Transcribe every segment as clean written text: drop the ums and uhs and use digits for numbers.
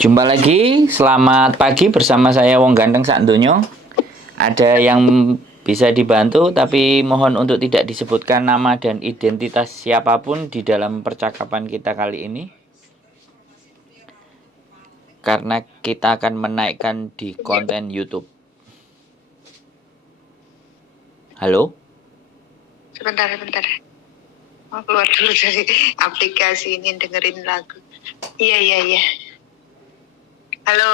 Jumpa lagi, selamat pagi bersama saya Wong Ganteng Sak Donya. Ada yang bisa dibantu, tapi mohon untuk tidak disebutkan nama dan identitas siapapun di dalam percakapan kita kali ini. Karena kita akan menaikkan di konten YouTube. Halo? Sebentar. Mau keluar dulu dari aplikasi ini dengerin lagu. Iya. Halo.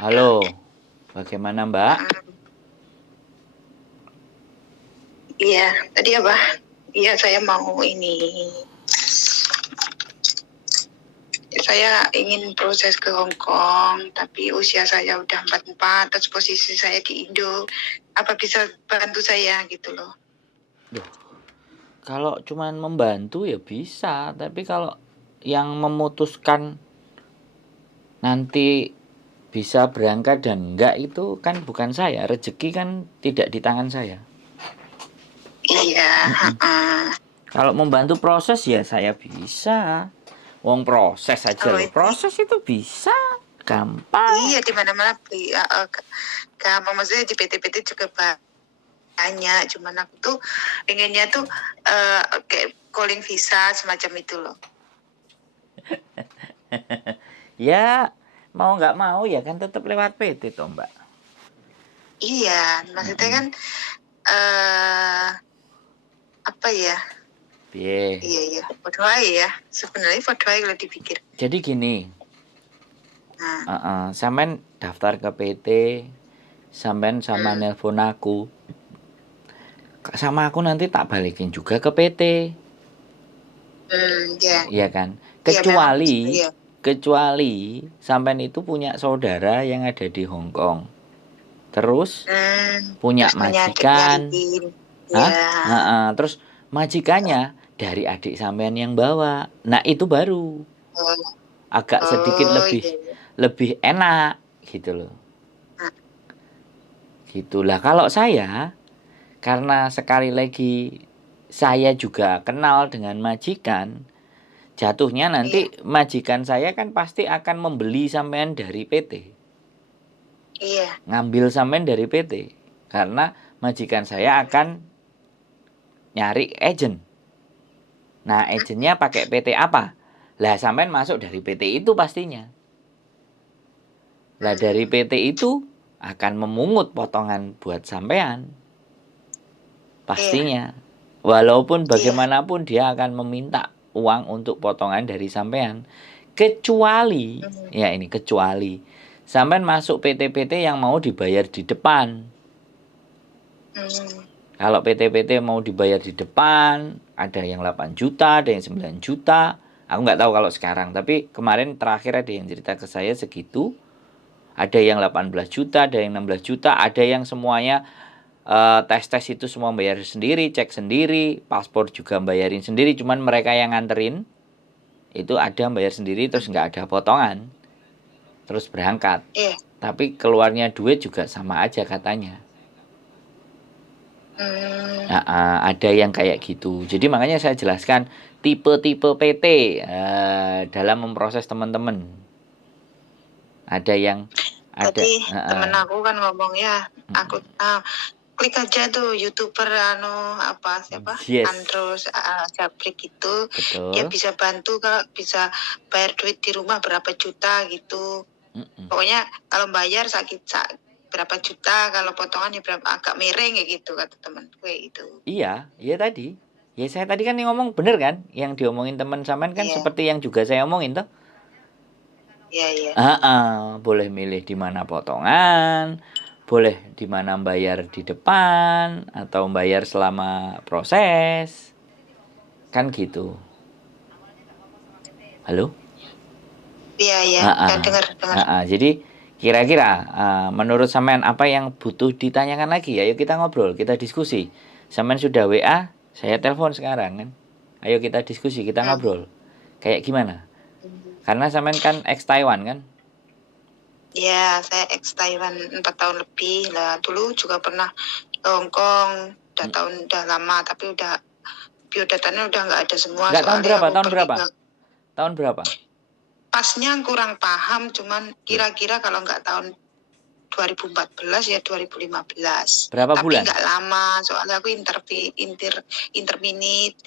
Halo, bagaimana Mbak? Iya, tadi apa? Iya, saya mau ini. Saya ingin proses ke Hong Kong, tapi usia saya udah 44, terus posisi saya di Indo. Apa bisa bantu saya gitu loh? Duh, kalau cuman membantu ya bisa, tapi kalau yang memutuskan nanti bisa berangkat dan enggak itu kan bukan saya. Rezeki kan tidak di tangan saya. Iya. Kalau membantu proses ya saya bisa. Wong proses aja loh. Proses itu bisa gampang. Iya, di mana-mana gampang. Maksudnya di PT-PT juga banyak. Cuman aku tuh pengennya tuh kayak calling visa semacam itu loh. Ya mau nggak mau ya kan tetap lewat PT toh Mbak. Iya, maksudnya kan apa ya? Iya. Fotoai ya. Sebenarnya fotoai kalau dipikir. Jadi gini. Sampean daftar ke PT, sampean sama nelpon aku. Sama aku nanti tak balikin juga ke PT. Iya kan? Kecuali sampean itu punya saudara yang ada di Hong Kong. Terus punya majikan. Terus majikannya dari adik sampean yang bawa. Nah, itu baru agak sedikit lebih enak gitu loh. Gitulah kalau saya, karena sekali lagi saya juga kenal dengan majikan, jatuhnya nanti majikan saya kan pasti akan membeli sampean dari PT. Iya. Ngambil sampean dari PT. Karena majikan saya akan nyari agent. Nah, agentnya pakai PT apa? Lah, sampean masuk dari PT itu pastinya. Lah, dari PT itu akan memungut potongan buat sampean. Pastinya. Walaupun bagaimanapun dia akan meminta uang untuk potongan dari sampean. Kecuali sampean masuk PT-PT yang mau dibayar di depan. Kalau PT-PT mau dibayar di depan, ada yang 8 juta, ada yang 9 juta. Aku nggak tahu kalau sekarang, tapi kemarin terakhir ada yang cerita ke saya segitu. Ada yang 18 juta, ada yang 16 juta, ada yang semuanya tes itu semua bayar sendiri, cek sendiri, paspor juga bayarin sendiri, cuman mereka yang nganterin itu ada bayar sendiri, terus nggak ada potongan, terus berangkat. Tapi keluarnya duit juga sama aja katanya. Ada yang kayak gitu. Jadi makanya saya jelaskan tipe-tipe PT dalam memproses teman-teman. Ada yang tadi temen aku kan ngomongnya, aku klik aja tuh YouTuber siapa? Andros Japrik itu. Betul. Dia bisa bantu kalau bisa bayar duit di rumah berapa juta gitu. Pokoknya kalau bayar berapa juta, kalau potongan ya berapa, agak miring ya gitu kata temen gue itu. Iya tadi. Ya saya tadi kan ngomong bener kan? Yang diomongin teman sampean kan seperti yang juga saya omongin tuh. Iya. Boleh milih di mana potongan, boleh di mana bayar di depan atau bayar selama proses. Kan gitu. Halo? Iya, dengar. Jadi kira-kira menurut sampean apa yang butuh ditanyakan lagi? Ayo kita ngobrol, kita diskusi. Sampean sudah WA, saya telepon sekarang kan. Ayo kita diskusi, kita ngobrol. Kayak gimana? Karena sampean kan ex Taiwan kan? Iya, saya ex Taiwan 4 tahun lebih lah. Dulu juga pernah ke Hong Kong, udah lama, tapi biodatannya udah nggak ada semua. Tahun berapa? pasnya kurang paham, cuman kira-kira kalau nggak tahun 2014 ya 2015. Berapa Tapi bulan? nggak lama, soalnya aku interminate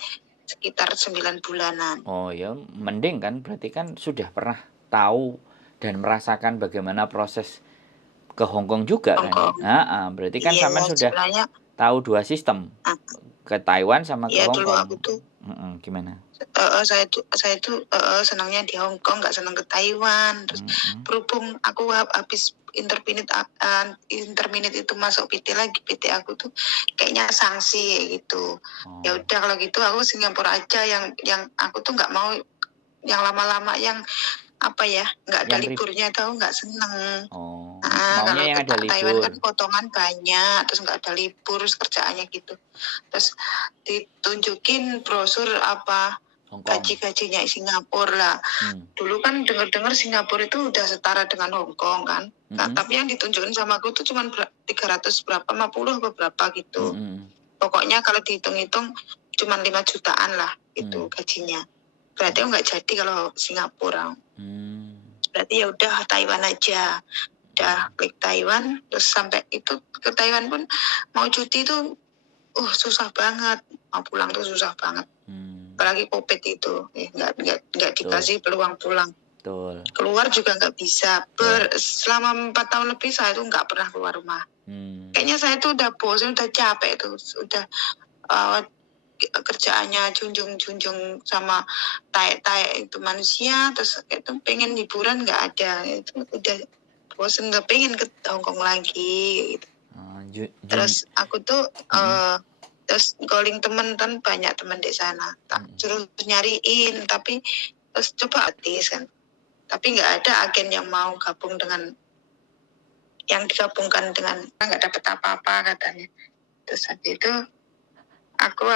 sekitar 9 bulanan. Oh ya, mending kan, berarti kan sudah pernah tahu dan merasakan bagaimana proses ke Hong Kong juga kan. Hongkong. Berarti kan Iya, sampean sudah sebenarnya tahu 2 sistem, ke Taiwan sama ke ya Hong dulu Kong. aku tuh Gimana? saya tuh senangnya di Hong Kong, nggak senang ke Taiwan. Terus berhubung aku habis interminate itu masuk PT lagi, PT aku tuh kayaknya sanksi gitu. Ya udah kalau gitu aku Singapura aja, yang aku tuh nggak mau yang lama-lama, yang apa ya, nggak ada liburnya, tahu, nggak seneng. Maunya Kalau yang ke ada Taiwan libur. kan potongan banyak, terus nggak ada libur, kerjaannya gitu. Terus ditunjukin brosur apa gaji-gajinya Singapura lah. Dulu kan dengar-dengar Singapura itu udah setara dengan Hong Kong kan. Nah, tapi yang ditunjukin sama aku tuh cuma 300 berapa, 50 atau berapa gitu. Pokoknya kalau dihitung-hitung cuma 5 jutaan lah itu gajinya. Berarti nggak jadi kalau Singapura. Berarti ya udah Taiwan aja. Udah klik Taiwan, terus sampai itu ke Taiwan pun mau cuti tuh susah banget. Mau pulang tuh susah banget. Apalagi COVID itu, nggak dikasih peluang pulang. Betul. Keluar juga nggak bisa. Selama 4 tahun lebih saya tuh nggak pernah keluar rumah. Kayaknya saya tuh udah bosan, udah capek tuh, udah kerjaannya junjung sama taek itu manusia, terus itu pengen hiburan nggak ada, itu udah bosan, nggak pengen ke Hong Kong lagi gitu. Terus aku tuh terus calling temen kan, banyak temen di sana, tak terus nyariin, tapi terus coba artis kan, tapi nggak ada agen yang mau gabung dengan yang digabungkan dengan, nggak dapet apa-apa katanya. Terus habis itu aku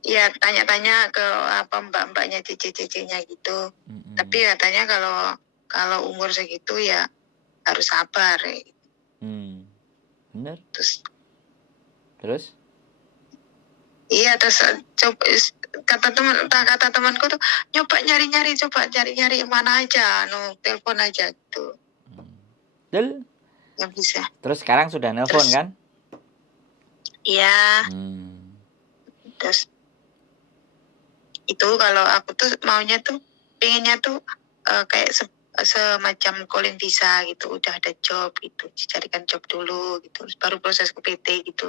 ya tanya-tanya ke mbak-mbaknya, cici-cicinya gitu. Tapi katanya kalau umur segitu ya harus sabar. Bener. Terus? Iya, terus coba kata temanku tuh, coba nyari-nyari mana aja, telepon aja gitu. Betul. Yang bisa. Terus sekarang sudah nelpon kan? Iya. Terus itu kalau aku tuh maunya tuh, pengennya tuh kayak semacam calling visa gitu, udah ada job gitu, dicarikan job dulu gitu, baru proses ke PT gitu.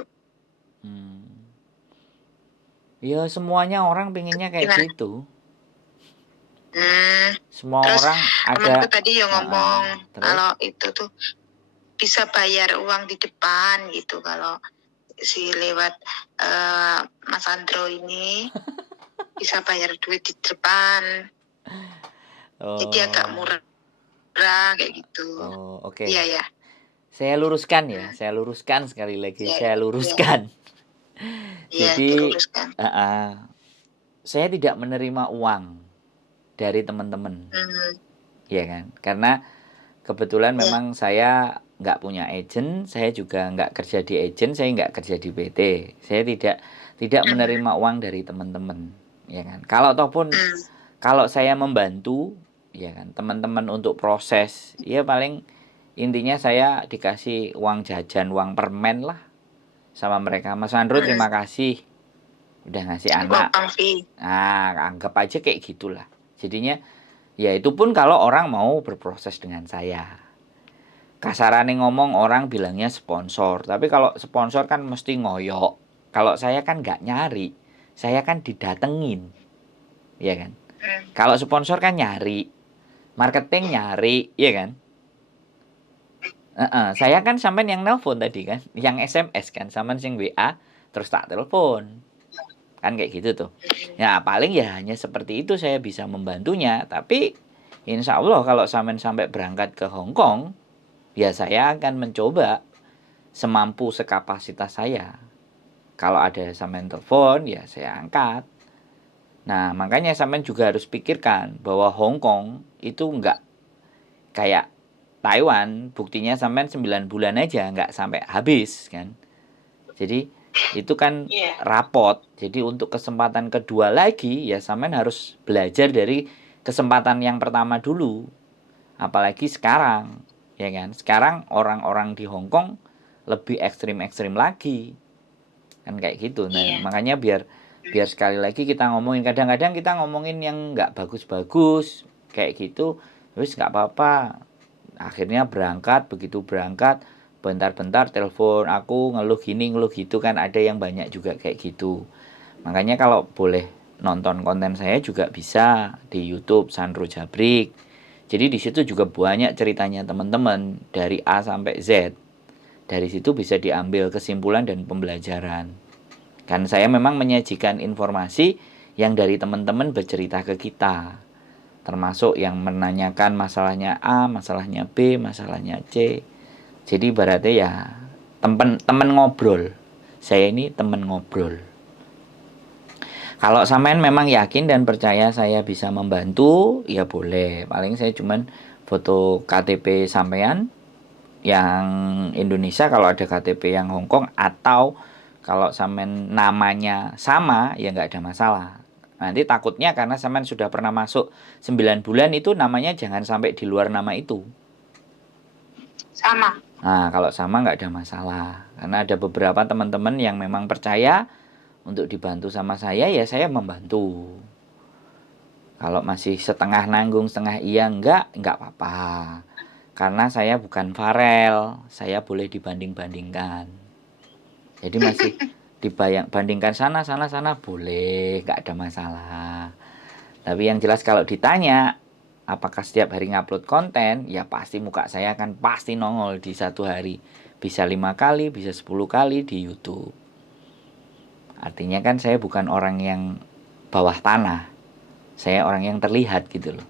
Ya semuanya orang pengennya kayak gitu. Semua terus orang ada. Temanku tadi yang ngomong kalau itu tuh bisa bayar uang di depan gitu, kalau si lewat Mas Andro ini bisa bayar duit di depan. Jadi agak murah kayak gitu. Oke. Iya ya. Saya luruskan sekali lagi. Saya luruskan. Jadi saya tidak menerima uang dari teman-teman. Ya kan? Karena kebetulan memang saya nggak punya agent, saya juga nggak kerja di agent, saya nggak kerja di PT. Saya tidak menerima uang dari teman-teman, ya kan? Kalau saya membantu, ya kan, teman-teman untuk proses, ya paling intinya saya dikasih uang jajan, uang permen lah sama mereka. Mas Andro terima kasih udah ngasih anak. Anggap aja kayak gitulah. Jadinya ya itu pun kalau orang mau berproses dengan saya. Kasarane ngomong orang bilangnya sponsor, tapi kalau sponsor kan mesti ngoyok. Kalau saya kan nggak nyari, saya kan didatengin, ya kan. Kalau sponsor kan nyari, marketing nyari, ya kan. Saya kan sampean yang nelpon tadi kan, yang SMS kan, sampean sing WA terus tak telepon, kan kayak gitu tuh. Ya paling ya hanya seperti itu saya bisa membantunya, tapi insya Allah kalau sampean sampai berangkat ke Hong Kong, ya saya akan mencoba semampu sekapasitas saya. Kalau ada sampean telepon, ya saya angkat. Nah, makanya sampean juga harus pikirkan bahwa Hong Kong itu enggak kayak Taiwan. Buktinya sampean 9 bulan aja enggak sampai habis kan. Jadi itu kan rapot. Jadi untuk kesempatan kedua lagi, ya sampean harus belajar dari kesempatan yang pertama dulu. Apalagi sekarang, ya kan? Sekarang orang-orang di Hong Kong lebih ekstrim-ekstrim lagi. Kan kayak gitu. Nah, Iya. makanya biar sekali lagi kita ngomongin, kadang-kadang kita ngomongin yang nggak bagus-bagus kayak gitu, terus nggak apa-apa. Akhirnya berangkat, begitu berangkat bentar-bentar telepon aku ngeluh gini ngeluh gitu, kan ada yang banyak juga kayak gitu. Makanya kalau boleh nonton konten saya juga bisa di YouTube Sandro Jabrik. Jadi di situ juga banyak ceritanya teman-teman dari A sampai Z. Dari situ bisa diambil kesimpulan dan pembelajaran. Kan saya memang menyajikan informasi yang dari teman-teman bercerita ke kita. Termasuk yang menanyakan masalahnya A, masalahnya B, masalahnya C. Jadi ibaratnya ya temen ngobrol. Saya ini temen ngobrol. Kalau sampean memang yakin dan percaya saya bisa membantu, ya boleh. Paling saya cuman foto KTP sampean yang Indonesia kalau ada KTP yang Hong Kong, atau kalau sampean namanya sama ya nggak ada masalah. Nanti takutnya karena sampean sudah pernah masuk 9 bulan itu namanya jangan sampai di luar nama itu. Sama. Nah, kalau sama nggak ada masalah. Karena ada beberapa teman-teman yang memang percaya untuk dibantu sama saya, ya saya membantu. Kalau masih setengah nanggung, setengah iya nggak apa-apa. Karena saya bukan Farel, saya boleh dibanding-bandingkan. Jadi masih dibandingkan sana boleh, nggak ada masalah. Tapi yang jelas kalau ditanya, apakah setiap hari ngupload konten? Ya pasti muka saya akan pasti nongol di satu hari. Bisa 5 kali, bisa 10 kali di YouTube. Artinya kan saya bukan orang yang bawah tanah. Saya orang yang terlihat gitu loh.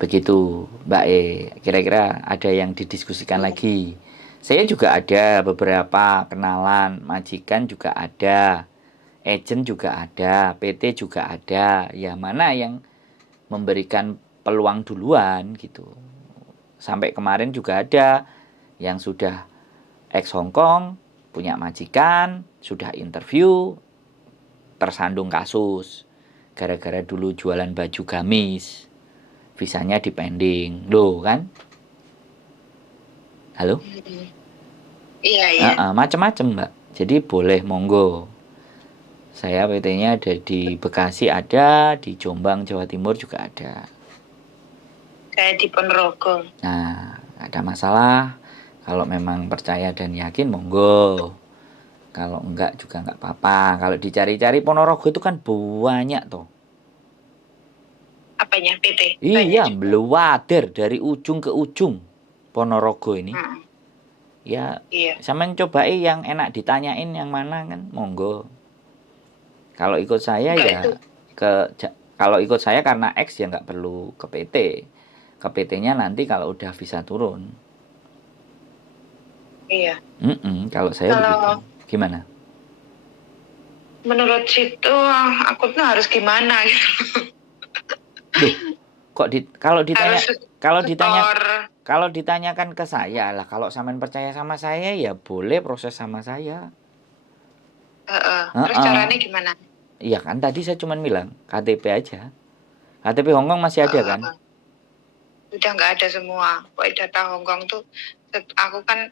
Begitu Mbak E. Kira-kira ada yang didiskusikan lagi. Saya juga ada beberapa kenalan, majikan juga ada, agent juga ada, PT juga ada. Ya mana yang memberikan peluang duluan gitu. Sampai kemarin juga ada yang sudah ex Hong Kong, punya majikan, sudah interview, tersandung kasus. Gara-gara dulu jualan baju gamis, visanya dipending. Loh kan? Halo? Iya. Macam-macam Mbak. Jadi boleh monggo. Saya PT-nya ada di Bekasi ada, di Jombang Jawa Timur juga ada. Saya di Ponorogo. Nah, ada masalah. Kalau memang percaya dan yakin, monggo. Kalau enggak juga enggak apa-apa. Kalau dicari-cari Ponorogo itu kan banyak toh. Apanya? PT? Iya, meluader dari ujung ke ujung Ponorogo ini. Ya, iya. sampean cobain yang enak ditanyain yang mana kan, monggo. Kalau ikut saya ya kalau ikut saya karena X ya nggak perlu ke PT. Ke PT-nya nanti kalau udah visa turun. Iya. Kalau saya begitu. Gimana? Menurut situ aku tuh harus gimana gitu. Loh, kok kalau ditanyakan ke saya lah, kalau sampean percaya sama saya ya boleh proses sama saya. Terus caranya gimana? Iya kan tadi saya cuma bilang KTP aja. KTP Hong Kong masih ada kan? Udah nggak ada semua. Pokoknya data Hong Kong tuh aku kan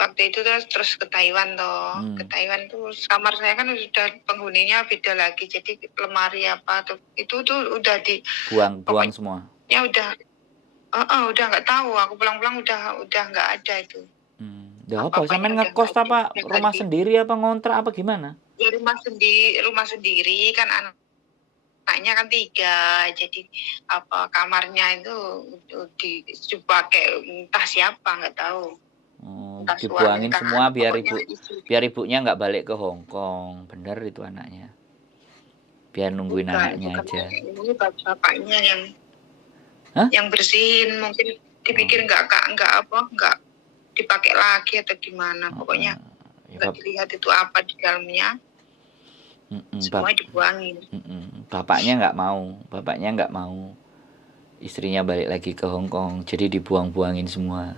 waktu itu terus ke Taiwan toh. Ke Taiwan tuh kamar saya kan sudah penghuninya beda lagi. Jadi lemari apa tuh itu tuh udah buang semua. Ya udah nggak tahu. Aku pulang-pulang udah nggak ada itu. Ya apa? Sampean ngekos apa rumah sendiri apa ngontrak apa gimana? Ya rumah sendiri kan anaknya kan 3, jadi apa kamarnya itu dipakai entah siapa nggak tahu. Dibuangin semua biar ibunya nggak balik ke Hong Kong. Bener itu anaknya. Biar nungguin anaknya aja. Ini bapaknya yang bersihin, mungkin dipikir nggak dipakai lagi atau gimana. Pokoknya nggak dilihat itu apa di dalamnya. Semua dibuangin. Bapaknya nggak mau istrinya balik lagi ke Hong Kong, jadi dibuang-buangin semua.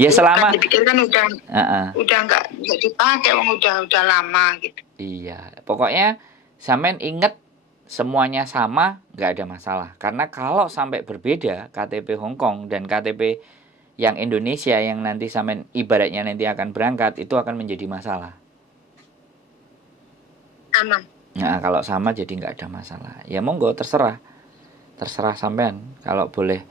Ya selama dipikir kan udah nggak dipakai, udah lama gitu. Iya, pokoknya sampean inget semuanya sama, nggak ada masalah. Karena kalau sampai berbeda KTP Hong Kong dan KTP yang Indonesia yang nanti sampai ibaratnya nanti akan berangkat, itu akan menjadi masalah. Sama. Nah, kalau sama jadi nggak ada masalah. Ya monggo, terserah sampean kalau boleh.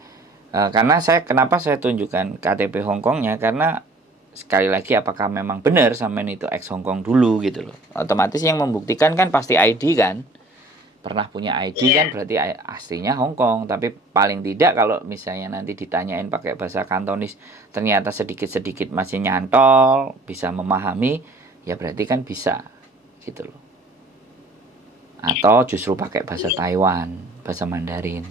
Karena kenapa saya tunjukkan KTP Hong Kongnya, karena sekali lagi apakah memang benar sampean itu ex Hong Kong dulu gitu loh. Otomatis yang membuktikan kan pasti ID kan. Pernah punya ID kan berarti aslinya Hong Kong. Tapi paling tidak kalau misalnya nanti ditanyain pakai bahasa Kantonis ternyata sedikit-sedikit masih nyantol, bisa memahami, ya berarti kan bisa gitu loh. Atau justru pakai bahasa Taiwan, bahasa Mandarin.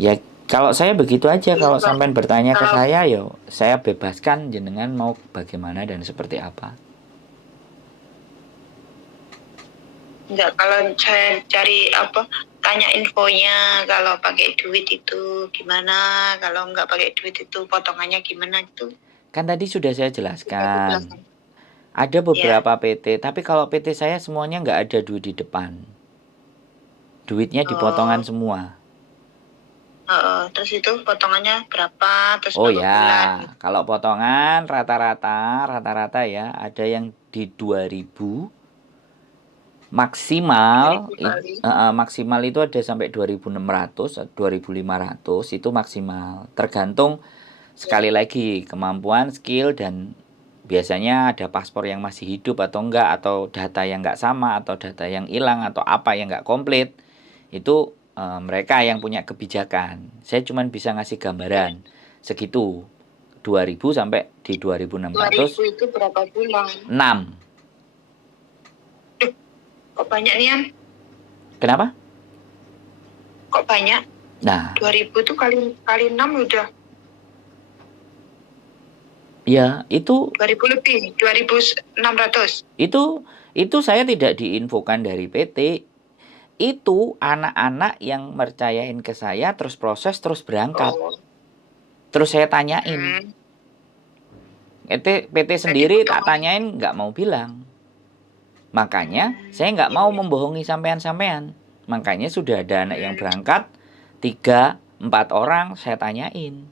Ya kalau saya begitu aja, kalau sampean bertanya ke saya, yo saya bebaskan jenengan mau bagaimana dan seperti apa. Enggak, kalau saya cari tanya infonya, kalau pakai duit itu gimana, kalau nggak pakai duit itu potongannya gimana gitu. Kan tadi sudah saya jelaskan. Ada beberapa PT, tapi kalau PT saya semuanya nggak ada duit di depan. Duitnya dipotongan semua. Terus itu potongannya berapa? Terus Oh berapa ya, bulan? kalau potongan rata-rata ya ada yang di 2000. Maksimal maksimal itu ada sampai 2.600, 2.500 itu maksimal. Tergantung sekali lagi kemampuan, skill, dan biasanya ada paspor yang masih hidup atau enggak, atau data yang enggak sama, atau data yang hilang, atau apa yang enggak komplit. Itu mereka yang punya kebijakan. Saya cuma bisa ngasih gambaran segitu, 2.000 sampai di 2.600. 2.000 itu berapa bulan? 6. Kok banyak nih? Kenapa? Kok banyak? Nah, 2.000 itu kali 6 udah. Ya, itu 2.000 lebih, 2.600. Itu saya tidak diinfokan dari PT. Itu anak-anak yang mercayain ke saya, terus proses, terus berangkat. Terus saya tanyain. PT sendiri tak tanyain, nggak mau bilang. Makanya saya nggak mau membohongi sampean-sampean. Makanya sudah ada anak yang berangkat 3-4 orang saya tanyain.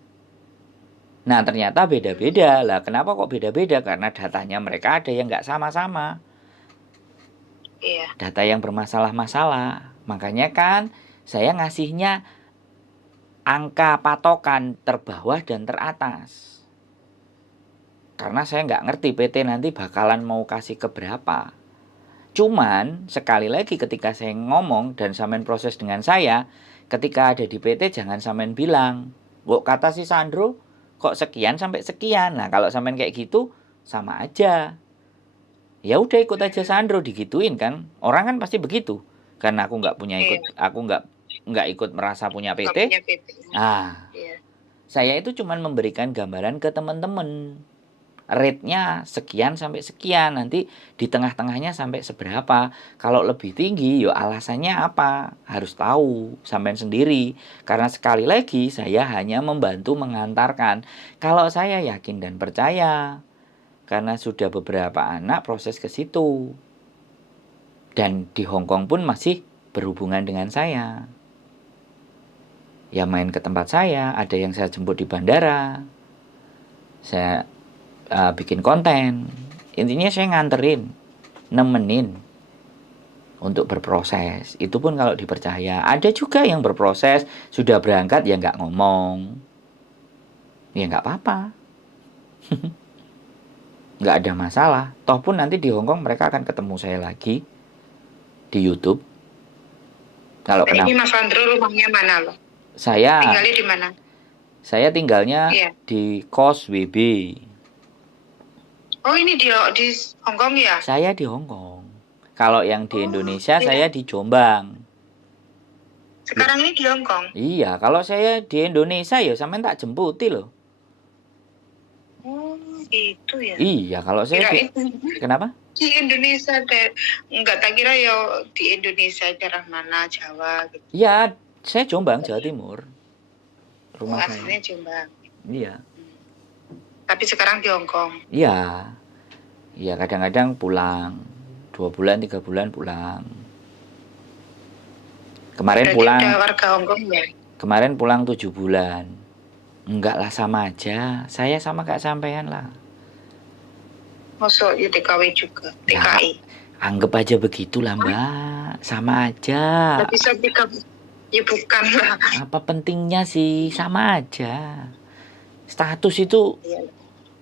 Nah ternyata beda-beda lah. Kenapa kok beda-beda? Karena datanya mereka ada yang nggak sama-sama. Data yang bermasalah-masalah. Makanya kan saya ngasihnya angka patokan terbawah dan teratas. Karena saya nggak ngerti PT nanti bakalan mau kasih ke berapa. Cuman sekali lagi ketika saya ngomong dan sampean proses dengan saya, ketika ada di PT jangan sampean bilang, kok kata si Sandro kok sekian sampai sekian. Nah kalau sampean kayak gitu sama aja. Ya udah ikut aja Sandro, digituin kan. Orang kan pasti begitu. Karena aku nggak punya aku nggak ikut merasa punya PT. Saya itu cuman memberikan gambaran ke teman-teman. Rate-nya sekian sampai sekian, nanti di tengah-tengahnya sampai seberapa. Kalau lebih tinggi, yo alasannya apa? Harus tahu sampean sendiri. Karena sekali lagi saya hanya membantu mengantarkan. Kalau saya yakin dan percaya, karena sudah beberapa anak proses ke situ. Dan di Hong Kong pun masih berhubungan dengan saya. Ya main ke tempat saya, ada yang saya jemput di bandara. Saya bikin konten. Intinya saya nganterin, nemenin untuk berproses. Itu pun kalau dipercaya. Ada juga yang berproses sudah berangkat ya nggak ngomong, ya nggak apa-apa. Nggak ada masalah. Toh pun nanti di Hong Kong mereka akan ketemu saya lagi di YouTube. Kalau ini Mas Sandro rumahnya mana loh? Saya tinggalnya di mana? Saya tinggalnya di kos WB. Oh ini di Hong Kong ya? Saya di Hong Kong. Kalau yang di Indonesia saya di Jombang. Sekarang ini di Hong Kong? Iya, kalau saya di Indonesia ya sampean tak jemputi loh. Oh gitu ya? Iya, kalau saya kenapa? Di Indonesia enggak, tak kira ya di Indonesia daerah mana, Jawa gitu. Iya, saya Jombang, Jawa Timur. Rumah saya. Aslinya Jombang. Iya. Tapi sekarang di Hong Kong. Iya. Iya, kadang-kadang pulang 2 bulan, 3 bulan pulang. Kemarin Berarti pulang udah warga Hongkong ya? kemarin pulang 7 bulan. Enggak lah, sama aja. Saya sama kayak sampean lah. Masuk ya TKW juga, Ya, TKI. anggap aja begitulah Mbak. Sama aja. Tapi bisa TKW. Ya bukan lah. Apa pentingnya sih? Sama aja. Status itu Iya.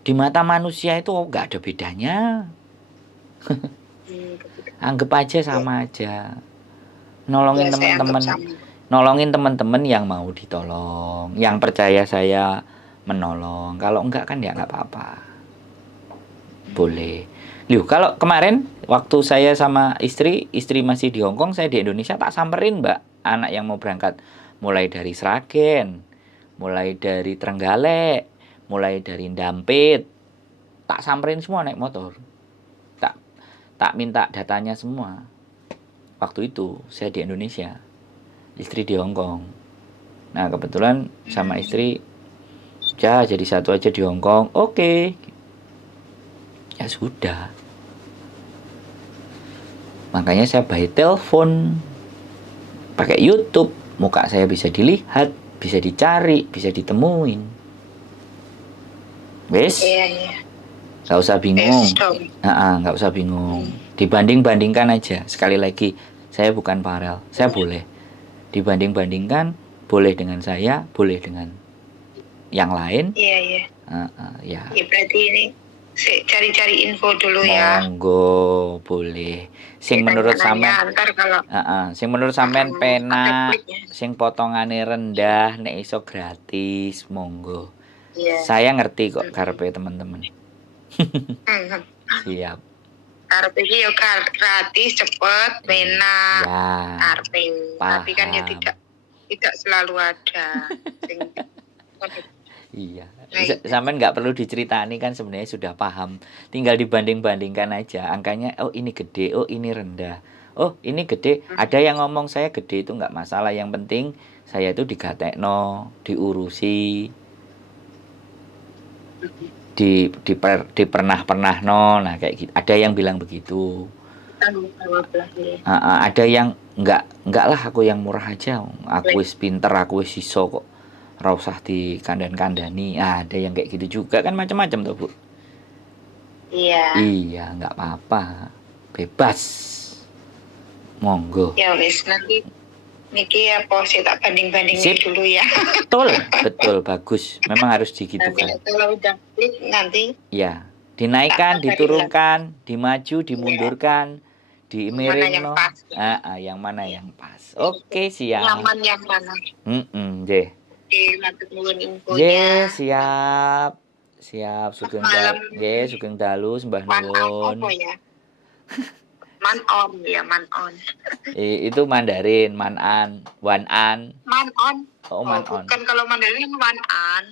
di mata manusia itu nggak ada bedanya. Anggap aja sama aja. Nolongin Ya, saya anggap teman-teman. sama. Nolongin teman-teman yang mau ditolong. Yang percaya saya menolong. Kalau enggak kan ya nggak apa-apa. Boleh. Loh, kalau kemarin waktu saya sama istri masih di Hongkong, saya di Indonesia, tak samperin Mbak anak yang mau berangkat. Mulai dari Sragen, mulai dari Trenggalek, mulai dari Dampit. Tak samperin semua naik motor. Tak minta datanya semua. Waktu itu saya di Indonesia, istri di Hongkong. Nah, kebetulan sama istri ya jadi satu aja di Hongkong. Oke. Ya sudah. Makanya saya by telepon, pakai YouTube, muka saya bisa dilihat, bisa dicari, bisa ditemuin. Wes, Iya. nggak usah bingung. Nggak usah bingung. Dibanding-bandingkan aja. Sekali lagi, saya bukan Farel, saya boleh dibanding-bandingkan, boleh dengan saya, boleh dengan yang lain. Iya. Ya. Ya berarti ini cari-cari info dulu ya. Monggo, boleh. Sing menurut sampean, sing menurut sampean penak, sing potongane rendah, nek iso gratis, monggo. Yeah. Saya ngerti kok karepe teman-teman. Siap. Karepe iki yo gratis, cepet, penak. Ya. Karepe. Tapi kan ya tidak selalu ada. Iya. Sampean nggak perlu diceritani kan, sebenarnya sudah paham. Tinggal dibanding-bandingkan aja. Angkanya, oh ini gede, oh ini rendah. Oh ini gede. Ada yang ngomong saya gede itu nggak masalah. Yang penting saya itu digatekno, diurusi, dipernah no. Nah kayak gitu. Ada yang bilang begitu. Ada yang enggak lah, aku yang murah aja. Aku wis pinter, aku wis iso kok. Ora usah dikandan-kandani. Ada yang kayak gitu juga kan, macam-macam tuh Bu. Iya. Iya, nggak apa-apa. Bebas. Monggo. Ya wis, nanti niki apa sih tak banding-bandingin dulu ya. Betul, bagus. Memang harus digitukan. Kalau udah klik nanti. Ya, dinaikkan, diturunkan, dimaju, dimundurkan, dimiring no. Yang mana yang pas. Oke, siap. Nyaman yang mana? Deh. Infonya. Siap. Sugeng dalu. Sugeng dalu sembah nuwun. Man-on. Itu Mandarin, man-an, wan-an. Man-on. Oh, man-on. Bukan, kalau Mandarin wan-an.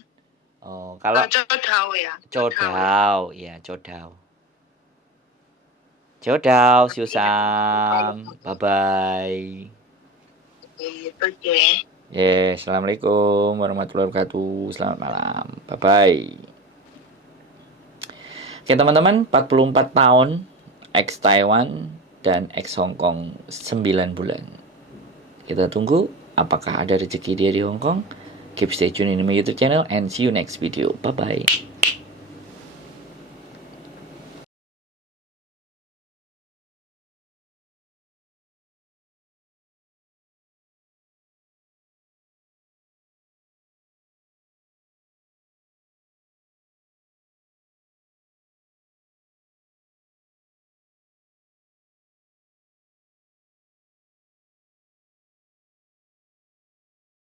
Oh, kalau Codao ya. Codao, ya Codao. Codao, siusam. Bye-bye. Oke. Assalamualaikum warahmatullahi wabarakatuh. Selamat malam. Bye-bye. Oke teman-teman, 44 tahun, ex Taiwan dan ex Hong Kong 9 bulan. Kita tunggu apakah ada rezeki dia di Hong Kong. Keep stay tune in my YouTube channel and see you next video. Bye-bye.